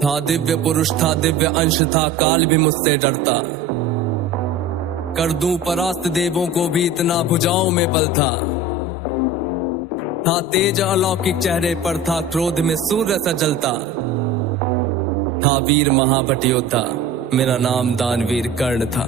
था दिव्य पुरुष था, दिव्य अंश था, काल भी मुझसे डरता। कर दूं परास्त देवों को भी, इतना भुजाओं में बल था। तेज अलौकिक चेहरे पर था, क्रोध में सूर्य सा जलता। था वीर महाभट योद्धा, मेरा नाम दानवीर कर्ण था।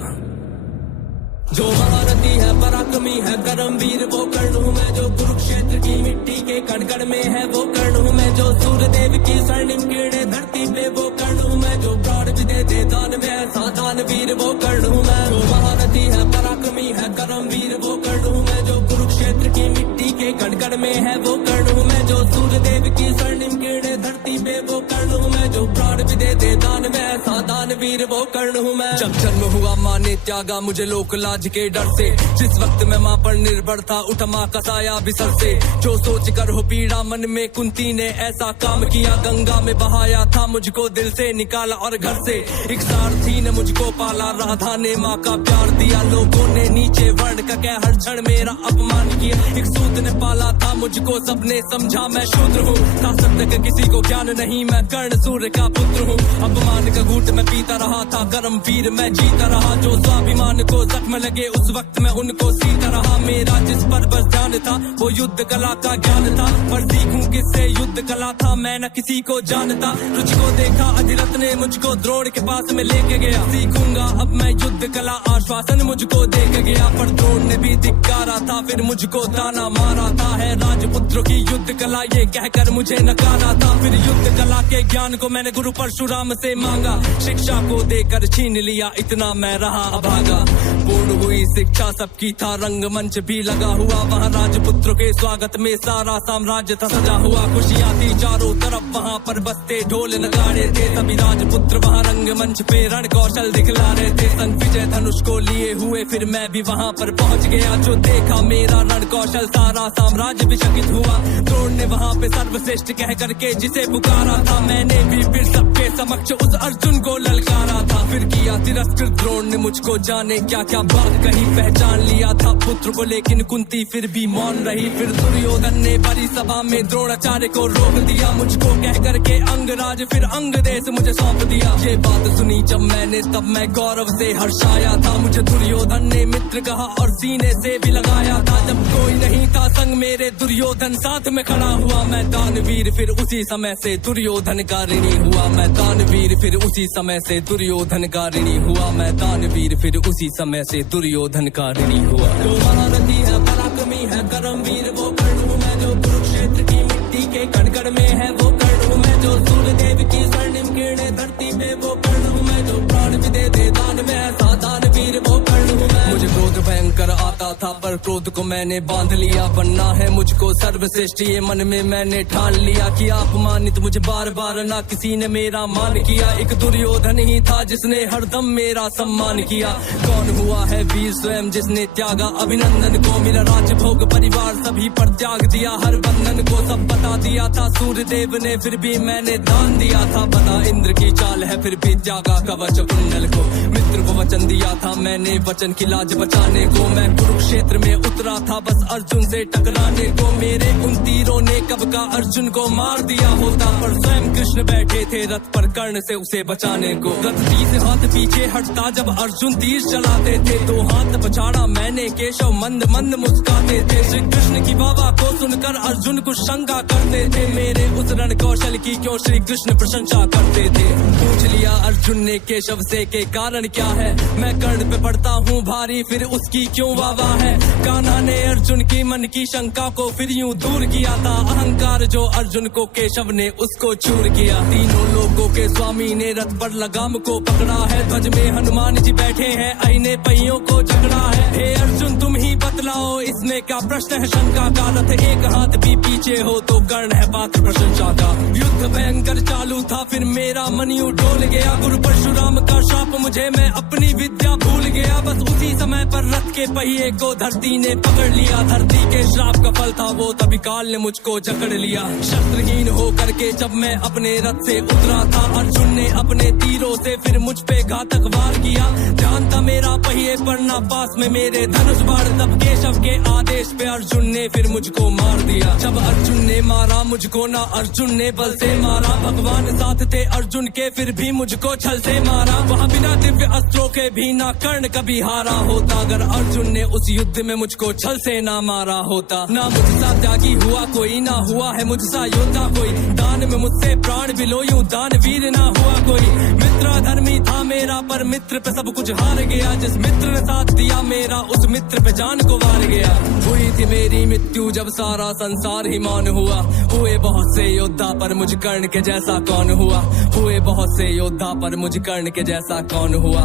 जो महारथी है, पराक्रमी है, कर्मवीर वो कर्ण हूँ मैं। जो कुरुक्षेत्र की मिट्टी के कण कण में है वो कर्ण हूँ मैं। जो सूर्यदेव की स्वर्णिम किरणें धरती पे वो कर्ण हूँ मैं। जो प्राण भी दे दे दान में ऐसा दानवीर वो कर्ण हूँ मैं। जो महारथी है, पराक्रमी है, कर्मवीर वो कर्ण हूँ मैं। जो कुरुक्षेत्र की मिट्टी के कण कण में है वो कर्ण हूँ मैं। जो सूर्यदेव की स्वर्णिम किरणें धरती पे वो कर्ण हूँ मैं। जो प्राण भी दे दे दान में ऐसा दानवीर वो कर्ण हूँ मैं। जब जन्म हुआ माँ ने त्यागा मुझे लोक लाज के डर से। जिस वक्त मैं माँ पर निर्भर था, उठ माँ का साया बिसर से। जो सोच कर हो पीड़ा मन में, कुंती ने ऐसा काम किया। गंगा में बहाया था मुझको, दिल से निकाला और घर से। एक सारथी ने मुझको पाला, राधा ने माँ का प्यार दिया। लोगों ने नीचे वर्ण का कह हर क्षण मेरा अपमान किया। एक सूत ने पाला था मुझको, सबने समझा मैं शूद्र हूँ। शासक तक किसी को ज्ञान नहीं, मैं कर्ण सूर्य का पुत्र हूँ। अपमान का घूंट मैं पीता रहा था, कर्म वीर मैं जीता रहा। जो स्वाभिमान को जख्म लगे उस वक्त मैं उनको सीता रहा। मेरा जिस पर बस ध्यान था वो युद्ध कला का ज्ञान था। पर सीखूं किससे युद्ध कला था, मैं न किसी को जानता। तुझको देखा अधिरथ ने मुझको द्रोण के पास में लेके गया। सीखूंगा अब मैं युद्ध कला, आश्वासन मुझको दे के गया। पर द्रोण ने भी धिक्कारा था, फिर मुझको ताना मारा था। है राजपुत्रों की युद्ध कला ये कहकर मुझे नकारा था। फिर युद्ध कला के ज्ञान को मैंने गुरु परशुराम से मांगा। शिक्षा को देकर छीन लिया, इतना मैं रहा अभागा। पूर्ण हुई शिक्षा सबकी था, रंगमंच भी लगा हुआ। वहाँ राजपुत्रों के स्वागत में सारा साम्राज्य था सजा हुआ। खुशियाँ थी चारों तरफ, वहाँ पर बजते ढोल नगाड़े थे। सभी राजपुत्र वहाँ रंगमंच पे रण कौशल दिखला रहे थे। संग विजय धनुष को लिए हुए फिर मैं भी वहाँ पर पहुँच गया। जो देखा मेरा रण कौशल, सारा साम्राज्य विचकित हुआ। द्रोण ने वहाँ पे सर्वश्रेष्ठ कह करके जिसे पुकारा था, मैंने भी फिर सबके समक्ष उस अर्जुन को ललकारा था। फिर किया तिरस्कृत द्रोण ने मुझको, जाने क्या क्या बात कहीं पहचान लिया था पुत्र को, लेकिन कुंती फिर भी मौन रही। फिर दुर्योधन ने बड़ी सभा में द्रोणाचार्य को रोक दिया। मुझको कह करके अंगराज फिर अंग देश मुझे सौंप दिया। ये बात सुनी जब मैंने तब मैं गौरव से हर्षाया था। मुझे दुर्योधन ने मित्र कहा और सीने से भी लगाया था। जब कोई नहीं था संग मेरे, दुर्योधन साथ में खड़ा हुआ। मैं दानवीर फिर उसी समय से दुर्योधन का ऋणी हुआ। मैं दानवीर फिर उसी समय से दुर्योधन का ऋणी हुआ। मैं दानवीर फिर उसी समय से दुर्योधन का ऋणी हुआ। जो महारथी है, पराक्रमी है, कर्मवीर वो कर्ण हूँ मैं। जो कुरुक्षेत्र की मिट्टी के कण कण में है वो कर्ण हूँ मैं। जो सूर्यदेव की स्वर्णिम किरणें धरती पे वो कर्ण हूँ मैं। जो प्राण भी दे दे दान में ऐसा दानवीर वो कर्ण हूँ मैं। मुझे क्रोध भयंकर आता था, पर क्रोध को मैंने बांध लिया। बनना है मुझको सर्वश्रेष्ठ ये मन में मैंने ठान लिया। कि अपमानित मुझे बार बार ना किसी ने मेरा मान किया। एक दुर्योधन ही था जिसने हरदम मेरा सम्मान किया। कौन हुआ है वीर स्वयं जिसने त्यागा अभिनंदन को। मेरा राज्य भोग परिवार सभी पर त्याग दिया, हर बंधन को सब बता दिया था सूर्यदेव ने, फिर भी मैंने दान दिया था। पता इंद्र की चाल है फिर भी त्यागा कवच कुंडल को। मित्र को वचन दिया था मैंने, वचन की लाज बचाने को। मैं कुरुक्षेत्र में उतरा था बस अर्जुन से टकराने को। मेरे उन तीरों ने कब का अर्जुन को मार दिया होता, पर स्वयं कृष्ण बैठे थे रथ पर कर्ण से उसे बचाने को। रथ 30 हाथ पीछे हटता जब अर्जुन तीर चलाते थे। 2 हाथ बचाड़ा मैंने, केशव मंद मंद मुस्काते थे। श्री कृष्ण की बाबा को सुनकर अर्जुन कुछ शंका करते थे। मेरे उस रण कौशल की क्यों श्री कृष्ण प्रशंसा करते थे। पूछ लिया अर्जुन ने केशव से के कारण क्या है। मैं कर्ण पे पड़ता हूँ भारी, फिर उसकी क्यों वावा है। कान्हा ने अर्जुन की मन की शंका को फिर यूं दूर किया था। अहंकार जो अर्जुन को केशव ने उसको चूर किया। तीनों लोगों के स्वामी ने रथ पर लगाम को पकड़ा है। ध्वज में हनुमान जी बैठे हैं, आईने पहियों को जकड़ा है। हे अर्जुन तुम ही बतलाओ इसमें क्या प्रश्न है शंका का। रथ एक हाथ भी पीछे हो तो कर्ण है पात्र प्रशंसा का। युद्ध भयंकर चालू था फिर मेरा मन यूं डोल गया। गुरु परशुराम का शाप मुझे, मैं अपनी विद्या भूल गया। बस उसी समय पर रथ के पहिए को धरती ने पकड़ लिया। धरती के श्राप का फल था वो, तभी काल ने मुझको जकड़ लिया। शस्त्रहीन हो करके जब मैं अपने रथ से उतरा था, अर्जुन ने अपने तीरों से फिर मुझ पे घातक वार किया। ध्यान था मेरा पहिए पर ना पास में मेरे धनुष बाण। तब केशव के आदेश पे अर्जुन ने फिर मुझको मार दिया। जब अर्जुन ने मार मारा मुझको ना अर्जुन ने बल से मारा, भगवान साथ थे अर्जुन के फिर भी मुझको छल से मारा, वहाँ बिना दिव्य अस्त्रों के भी ना कर्ण कभी हारा होता, अगर अर्जुन ने उस युद्ध में मुझको छल से ना मारा होता। ना मुझसा त्यागी हुआ कोई, ना हुआ है मुझसा योद्धा कोई, दान में मुझसे प्राण भी लो यूं दानवीर ना हुआ कोई, मित्र धर्मी था मेरा पर मित्र पे सब कुछ हार गया, जिस मित्र ने साथ दिया मेरा उस मित्र पे जान को वार गया। हुई थी मेरी मृत्यु जब सारा संसार ही मौन हुआ, हुए बहुत से योद्धा पर मुझ कर्ण के जैसा कौन हुआ, हुए बहुत से योद्धा पर मुझ कर्ण के जैसा कौन हुआ।